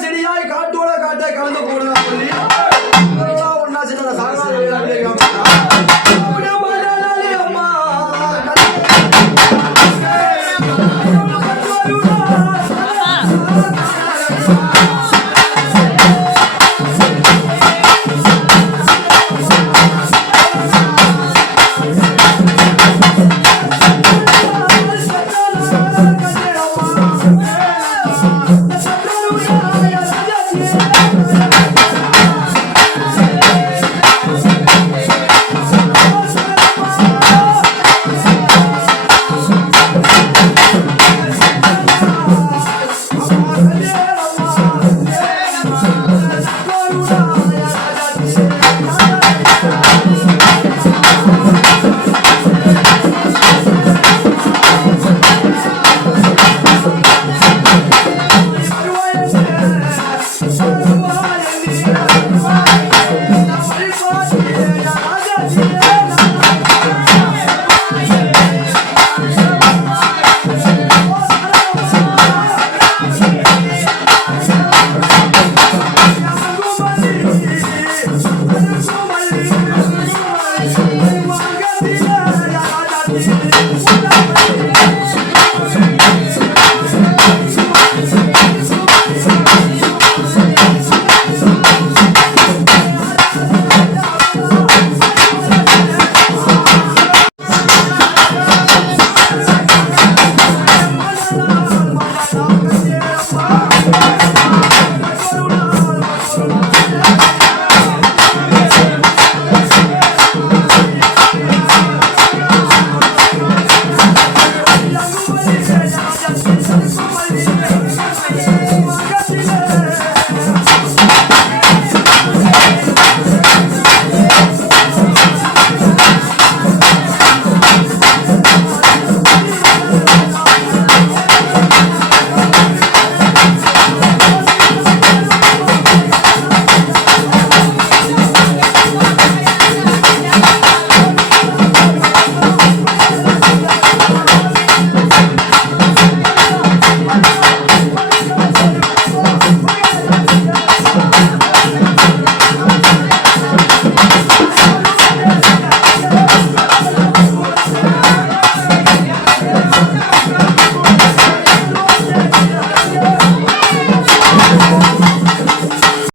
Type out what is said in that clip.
செடியாய் காட்டோட காட்டாய் கலந்து போடுதான் சொல்லி. ஒன்னா சின்ன சாரதா அப்படியே மலையாளி அம்மா Deus.